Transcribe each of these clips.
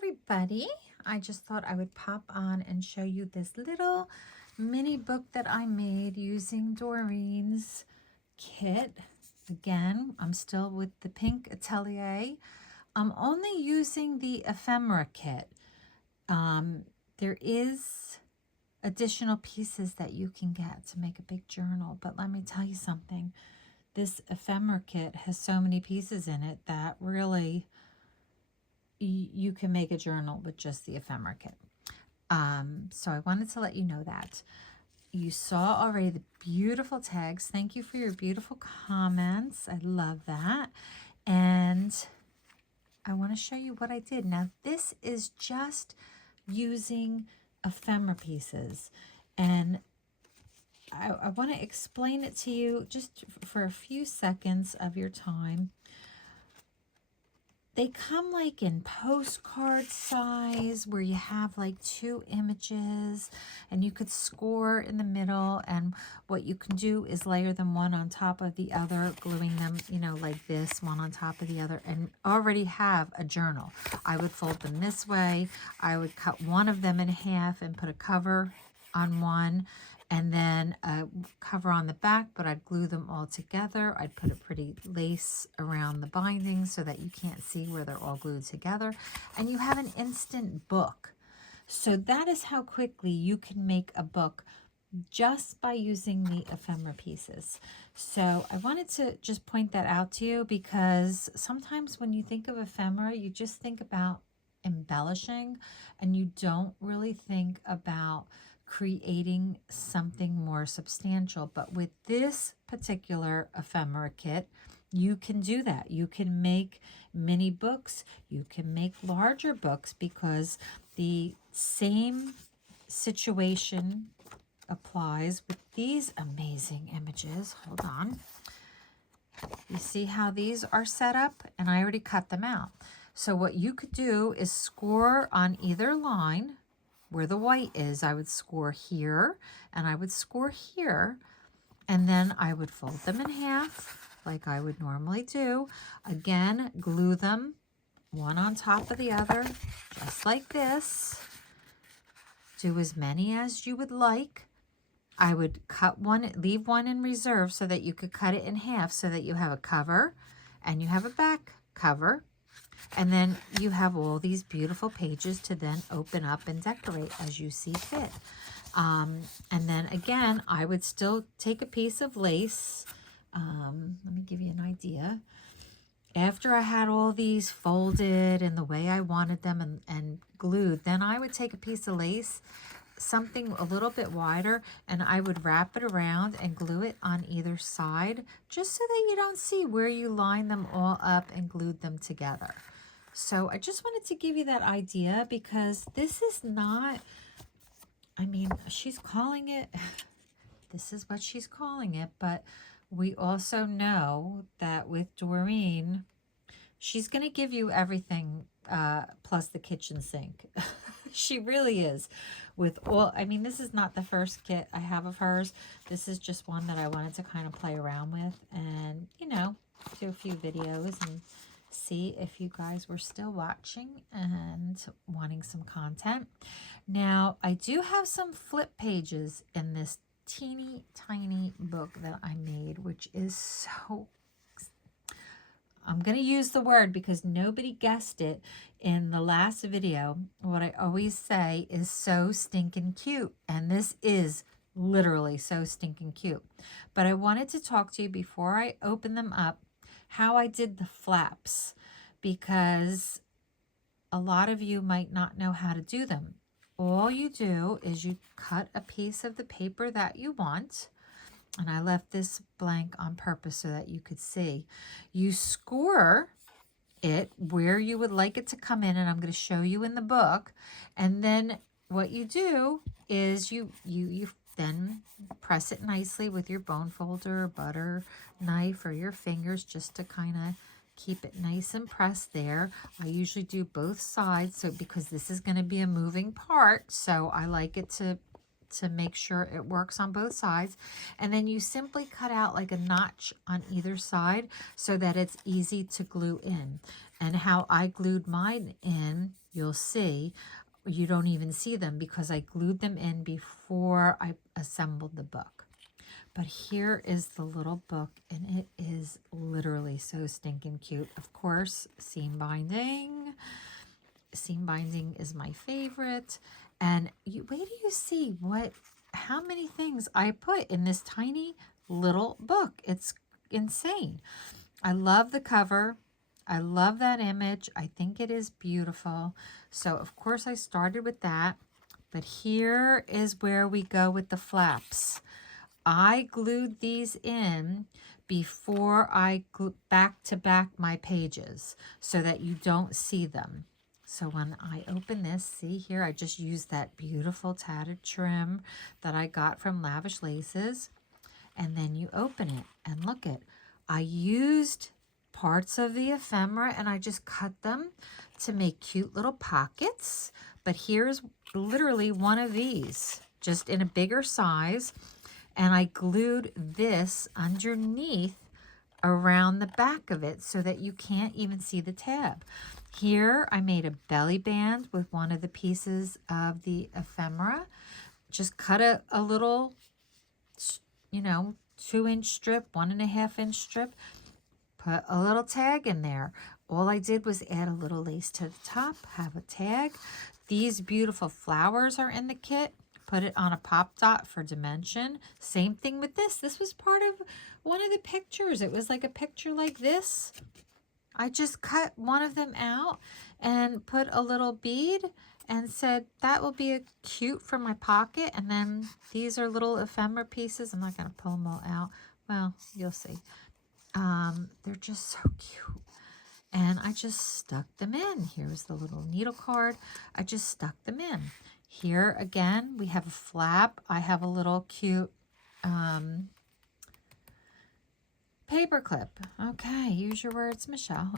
everybody. I just thought I would pop on and show you this little mini book that I made using Doreen's kit. Again, I'm still with the pink atelier. I'm only using the ephemera kit. There is additional pieces that you can get to make a big journal, but let me tell you something. This ephemera kit has so many pieces in it that really you can make a journal with just the ephemera kit. So I wanted to let you know that. You saw already the beautiful tags. Thank you for your beautiful comments. I love that. And I want to show you what I did. Now, this is just using ephemera pieces. And I want to explain it to you just for a few seconds of your time. They come like in postcard size where you have like 2 images and you could score in the middle, and what you can do is layer them one on top of the other, gluing them, you know, like this, one on top of the other, and already have a journal. I would fold them this way. I would cut one of them in half and put a cover on one, and then a cover on the back, but I'd glue them all together. I'd put a pretty lace around the binding so that you can't see where they're all glued together. And you have an instant book. So that is how quickly you can make a book just by using the ephemera pieces. So I wanted to just point that out to you, because sometimes when you think of ephemera, you just think about embellishing and you don't really think about creating something more substantial. But with this particular ephemera kit, you can do that. You can make mini books, you can make larger books, because the same situation applies with these amazing images. Hold on. You see how these are set up? And I already cut them out. So what you could do is score on either line. Where the white is, I would score here, and I would score here, and then I would fold them in half like I would normally do. Again, glue them one on top of the other, just like this. Do as many as you would like. I would cut one, leave one in reserve so that you could cut it in half, so that you have a cover and you have a back cover. And then you have all these beautiful pages to then open up and decorate as you see fit. And then again, I would still take a piece of lace. Let me give you an idea. After I had all these folded in the way I wanted them and glued, then I would take a piece of lace, something a little bit wider, and I would wrap it around and glue it on either side, just so that you don't see where you lined them all up and glued them together. So I just wanted to give you that idea, because this is not, I mean, she's calling it, this is what she's calling it, but we also know that with Doreen, she's going to give you everything plus the kitchen sink. She really is. With all, I mean, this is not the first kit I have of hers. This is just one that I wanted to kind of play around with and, you know, do a few videos and see if you guys were still watching and wanting some content. Now, I do have some flip pages in this teeny tiny book that I made, which is so, I'm going to use the word because nobody guessed it in the last video. What I always say is so stinking cute. And this is literally so stinking cute. But I wanted to talk to you before I open them up how I did the flaps, because a lot of you might not know how to do them. All you do is you cut a piece of the paper that you want, and I left this blank on purpose so that you could see. You score it where you would like it to come in, and I'm going to show you in the book. And then what you do is you then press it nicely with your bone folder or butter knife or your fingers, just to kind of keep it nice and pressed there. I usually do both sides, so because this is going to be a moving part, so I like it to make sure it works on both sides. And then you simply cut out like a notch on either side so that it's easy to glue in. And how I glued mine in you'll see, you don't even see them because I glued them in before I assembled the book. But here is the little book, and it is literally so stinking cute. Of course, seam binding. Seam binding is my favorite. And wait till you see how many things I put in this tiny little book. It's insane. I love the cover. I love that image. I think it is beautiful. So of course I started with that. But here is where we go with the flaps. I glued these in before I back to back my pages so that you don't see them. So when I open this, see here, I just used that beautiful tattered trim that I got from Lavish Laces. And then you open it and look at, I used parts of the ephemera and I just cut them to make cute little pockets. But here's literally one of these, just in a bigger size. And I glued this underneath around the back of it so that you can't even see the tab. Here I made a belly band with one of the pieces of the ephemera. Just cut a little, 2-inch strip, 1.5-inch strip. Put a little tag in there. All I did was add a little lace to the top, have a tag. These beautiful flowers are in the kit. Put it on a pop dot for dimension. Same thing with this. This was part of one of the pictures. It was like a picture like this. I just cut one of them out and put a little bead and said that will be cute for my pocket. And then these are little ephemera pieces. I'm not going to pull them all out. Well, you'll see. They're just so cute. And I just stuck them in. Here's the little needle card. I just stuck them in. Here again, we have a flap. I have a little cute paper clip. Okay, use your words, Michelle.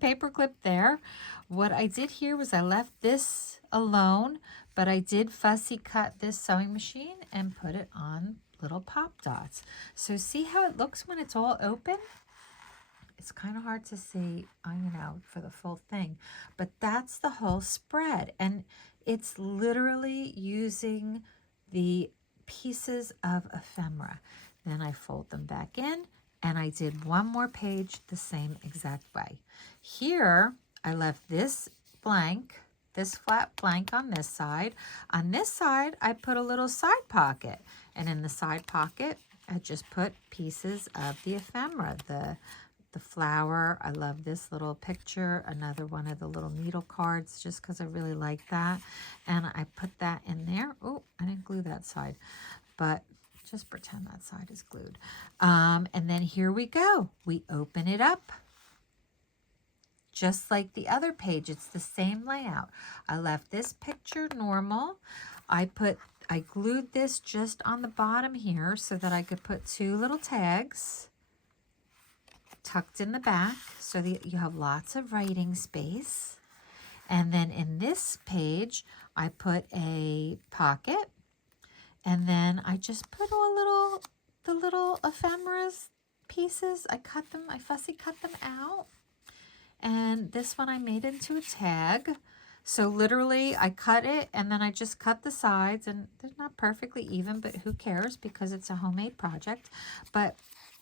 Paper clip there. What I did here was I left this alone, but I did fussy cut this sewing machine and put it on little pop dots. So see how it looks when it's all open? It's kind of hard to see, for the full thing, but that's the whole spread. And it's literally using the pieces of ephemera. Then I fold them back in and I did one more page the same exact way. Here, I left this blank, this flat blank on this side. On this side, I put a little side pocket. And in the side pocket, I just put pieces of the ephemera, the flower. I love this little picture, another one of the little needle cards, just because I really like that. And I put that in there. Oh, I didn't glue that side, but just pretend that side is glued. And then here we go. We open it up. Just like the other page, it's the same layout. I left this picture normal. I glued this just on the bottom here so that I could put 2 little tags tucked in the back so that you have lots of writing space. And then in this page, I put a pocket, and then I just put the little ephemeras pieces. I fussy cut them out. And this one I made into a tag. So literally I cut it and then I just cut the sides, and they're not perfectly even, but who cares because it's a homemade project. But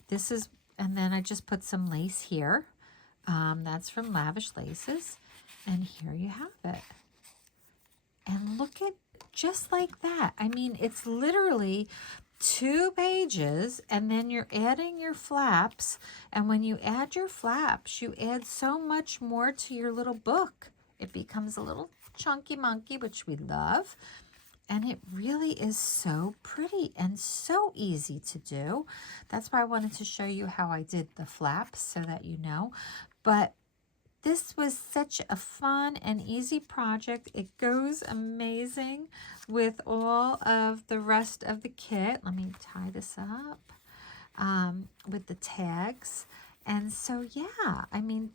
this is, and then I just put some lace here. That's from Lavish Laces. And here you have it. And look at, just like that. I mean, it's literally 2 pages, and then you're adding your flaps. And when you add your flaps, you add so much more to your little book. It becomes a little chunky monkey, which we love. And it really is so pretty and so easy to do. That's why I wanted to show you how I did the flaps so that you know. But this was such a fun and easy project. It goes amazing with all of the rest of the kit. Let me tie this up with the tags. And so, yeah, I mean,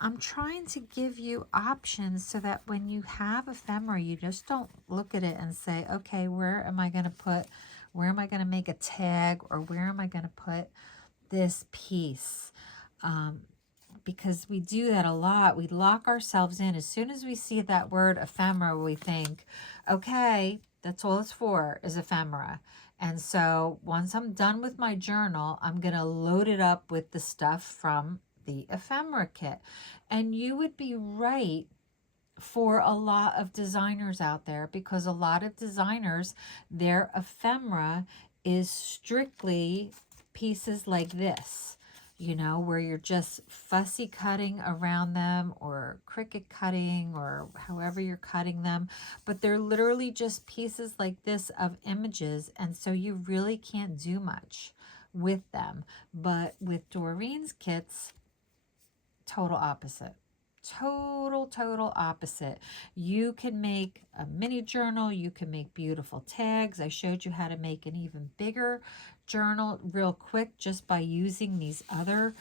I'm trying to give you options so that when you have ephemera, you just don't look at it and say, okay, where am I going to make a tag, or where am I going to put this piece? because we do that a lot. We lock ourselves in. As soon as we see that word ephemera, we think, okay, that's all it's for, is ephemera. And so once I'm done with my journal, I'm going to load it up with the stuff from the ephemera kit. And you would be right for a lot of designers out there, because a lot of designers, their ephemera is strictly pieces like this, you know, where you're just fussy cutting around them or Cricut cutting or however you're cutting them, but they're literally just pieces like this of images, and so you really can't do much with them. But with Doreen's kits, total opposite. Total opposite. You can make a mini journal. You can make beautiful tags. I showed you how to make an even bigger journal real quick just by using these other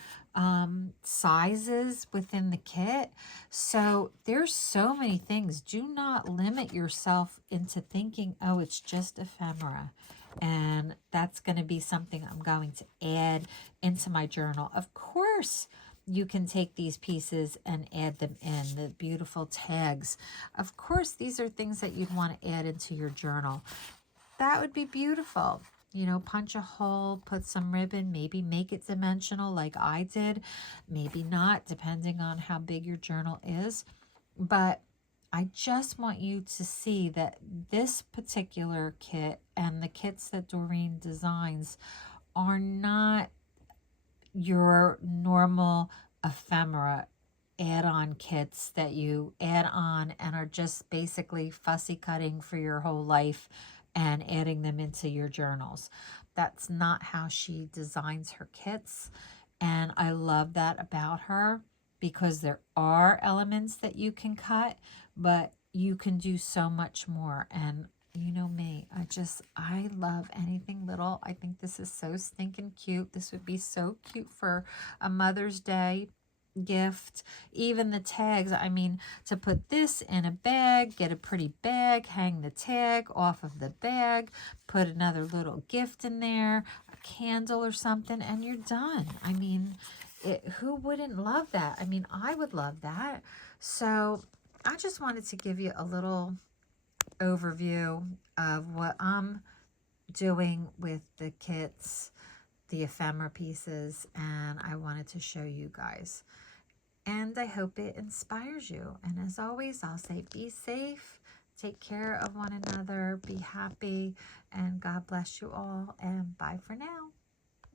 sizes within the kit. So there's so many things. Do not limit yourself into thinking, oh, it's just ephemera, and that's going to be something I'm going to add into my journal. Of course, you can take these pieces and add them in, the beautiful tags. Of course, these are things that you'd want to add into your journal. That would be beautiful. You know, punch a hole, put some ribbon, maybe make it dimensional like I did. Maybe not, depending on how big your journal is. But I just want you to see that this particular kit and the kits that Doreen designs are not your normal ephemera add-on kits that you add on and are just basically fussy cutting for your whole life and adding them into your journals. That's not how she designs her kits, and I love that about her, because there are elements that you can cut, but you can do so much more. And you know me, I love anything little. I think this is so stinking cute. This would be so cute for a Mother's Day gift. Even the tags, I mean, to put this in a bag, get a pretty bag, hang the tag off of the bag, put another little gift in there, a candle or something, and you're done. I mean, who wouldn't love that? I mean, I would love that. So I just wanted to give you a little overview of what I'm doing with the kits, the ephemera pieces, and I wanted to show you guys. And I hope it inspires you. And as always, I'll say be safe, take care of one another, be happy, and God bless you all, and bye for now.